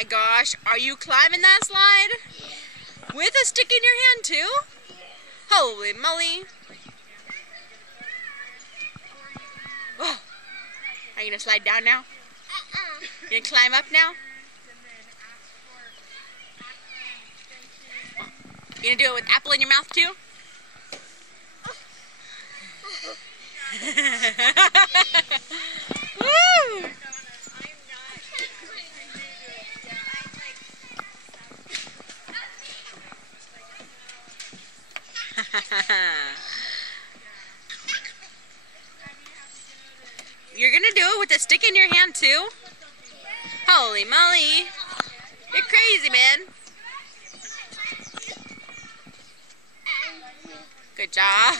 my gosh, are you climbing that slide? With a stick in your hand too? Holy moly. Oh. Are you gonna slide down now? You gonna climb up now? You gonna do it with apple in your mouth too? Woo! You're gonna do it with a stick in your hand too? Holy moly! You're crazy, man. Good job.